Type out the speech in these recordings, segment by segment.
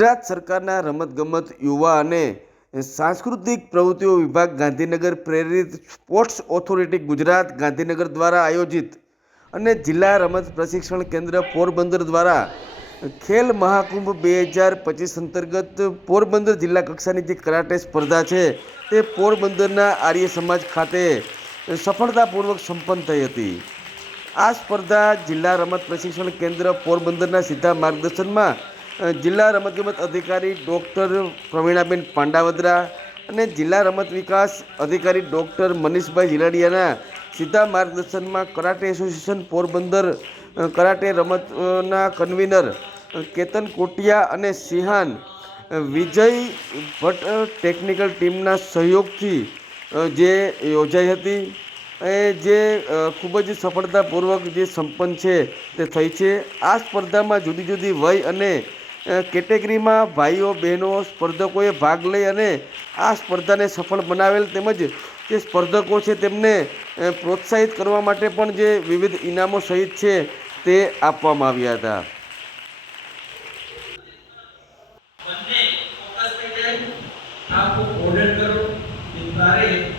ગુજરાત સરકારના રમતગમત યુવા અને સાંસ્કૃતિક પ્રવૃત્તિઓ વિભાગ ગાંધીનગર પ્રેરિત સ્પોર્ટ્સ ઓથોરિટી ગુજરાત ગાંધીનગર દ્વારા આયોજિત અને જિલ્લા રમત પ્રશિક્ષણ કેન્દ્ર પોરબંદર દ્વારા ખેલ મહાકુંભ બે હજાર પચીસ અંતર્ગત પોરબંદર જિલ્લા કક્ષાની જે કરાટે સ્પર્ધા છે, તે પોરબંદરના આર્ય સમાજ ખાતે સફળતાપૂર્વક સંપન્ન થઈ હતી. આ સ્પર્ધા જિલ્લા રમત પ્રશિક્ષણ કેન્દ્ર પોરબંદરના સીધા માર્ગદર્શનમાં જિલ્લા રમતગમત અધિકારી ડૉક્ટર પ્રવીણાબેન પાંડાવદરા અને જિલ્લા રમત વિકાસ અધિકારી ડૉક્ટર મનીષભાઈ ઝીલાડિયાના સીધા માર્ગદર્શનમાં કરાટે એસોસિએશન પોરબંદર કરાટે રમતના કન્વીનર કેતન કોટિયા અને સિહાન વિજય ભટ્ટ ટેકનિકલ ટીમના સહયોગથી જે યોજાઈ હતી. એ જે ખૂબ જ સફળતાપૂર્વક જે સંપન્ન છે તે થઈ છે. આ સ્પર્ધામાં જુદી જુદી વય અને કેટેગરીમાં ભાઈઓ, બહેનો, સ્પર્ધકોએ ભાગ લઈ અને આ સ્પર્ધાને સફળ બનાવેલ તેમજ જે સ્પર્ધકો છે તેમને પ્રોત્સાહિત કરવા માટે પણ જે વિવિધ ઇનામો સહિત છે તે આપવામાં આવ્યા હતા.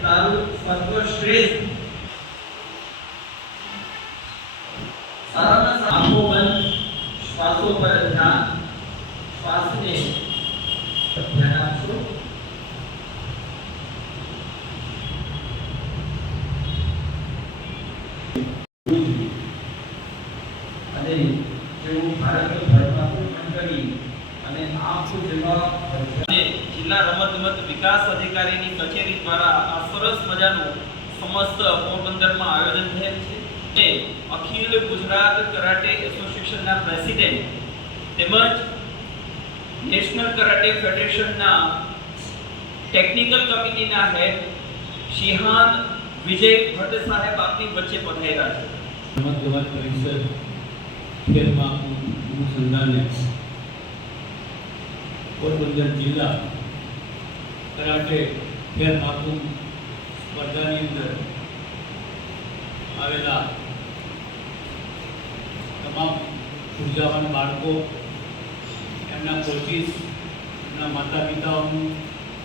તારું સર્વશ્રેષ્ઠ જિલ્લા રમતગમત વિકાસ અધિકારીની કચેરી દ્વારા આ સરસ મજાનું સમસ્ત પોરબંદરમાં આયોજન થયેલ છે અને અખિલ ગુજરાત કરાટે એસોસિએશનના પ્રેસિડેન્ટ તેમજ નેશનલ કરાટે ફેડરેશનના ટેકનિકલ કમિટીના હેડ શિહાન વિજય ભટ્ટ સાહેબ આપની વચ્ચે પધાર્યા છે. રમતગમત પરિષદ ખેલમાં અનુસંધાને પોરબંદર જિલ્લા કરાટે ફેર મહાકુંભ સ્પર્ધાની અંદર આવેલા તમામ ઉર્જાવાન બાળકો, એમના કોચિસ, એમના માતા પિતાઓનું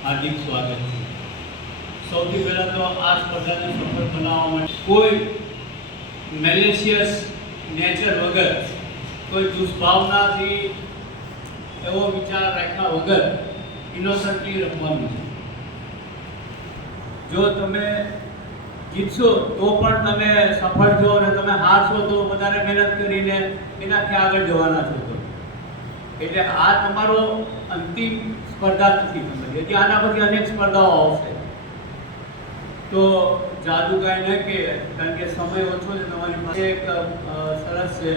હાર્દિક સ્વાગત છે. સૌથી પહેલાં તો આ સ્પર્ધાને સફળ બનાવવા માટે કોઈ મેલેશિયસ નેચર વગર, કોઈ દુષ્ભાવનાથી એવો વિચાર રાખ્યા વગર ઇનોસન્ટલી રમવાનું છે. જો તમે જીતશો તો પણ તમે સફળ છો અને તમે હારશો તો વધારે મહેનત કરીને એનાથી આગળ જવાના છો તો. એટલે આ તમારો અંતિમ સ્પર્ધા નથી તમારી હજી આના પછી અનેક સ્પર્ધાઓ આવશે તો જાદુ કાંઈ ન કે કારણ કે સમય ઓછો છે તમારી પાસે એક અ, સરસ છે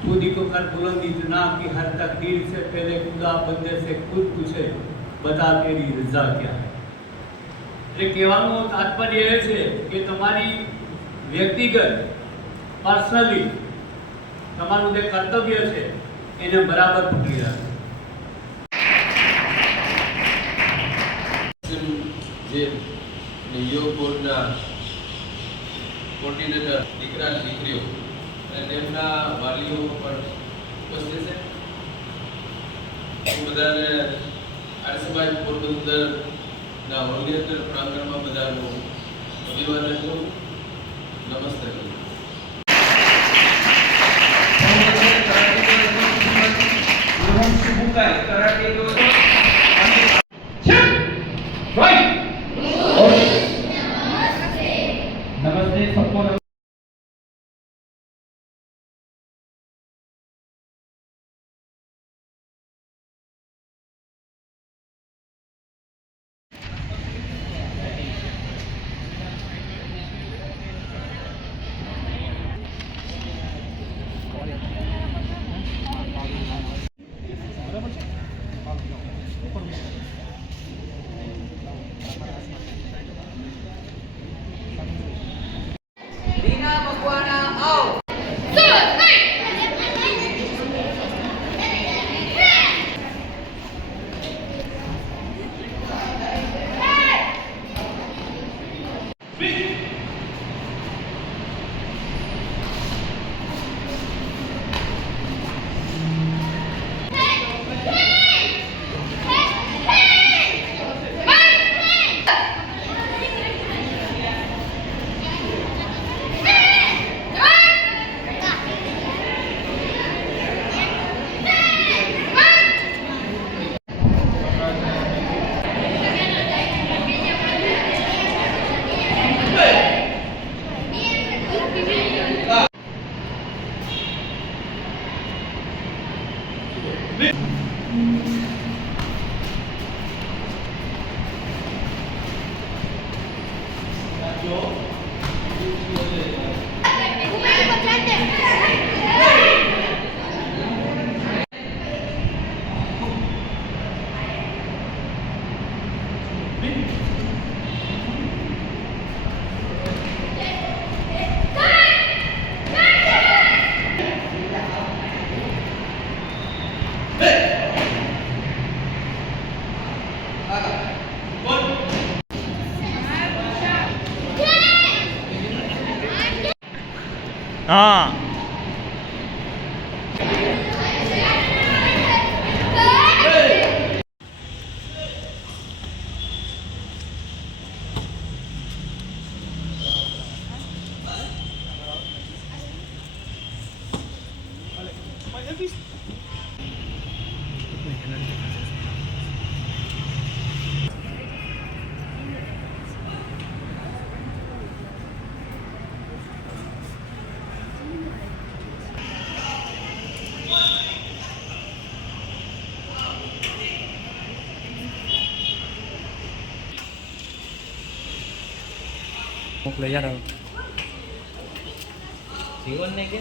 खुद को कर बुलंद इतना कि हर तकदीर से पहले खुदा बंदे से खुद पूछे बता तेरी रजा क्या है એટલે કહેવાનું તાત્પર્ય એ છે કે તમારી વ્યક્તિગત પર્સનલી તમારું જે કર્તવ્ય છે એને બરાબર પકડી રાખો જે યોગ બોર્ડના કોર્ડિનેટર દીકરા દીકરીઓ અને તેમના વાલીઓ પણ ઉપસ્થિત છે. બધાને આર્ય સમાજ પોરબંદરના હોલિયર પ્રાંગણમાં બધા અભિવાદન કરું નમસ્તે કરું. 맞죠? 啊。મોકલે યાર જીવન ને કે?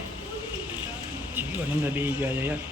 જીવન અંદર બે ગયા છે યાર.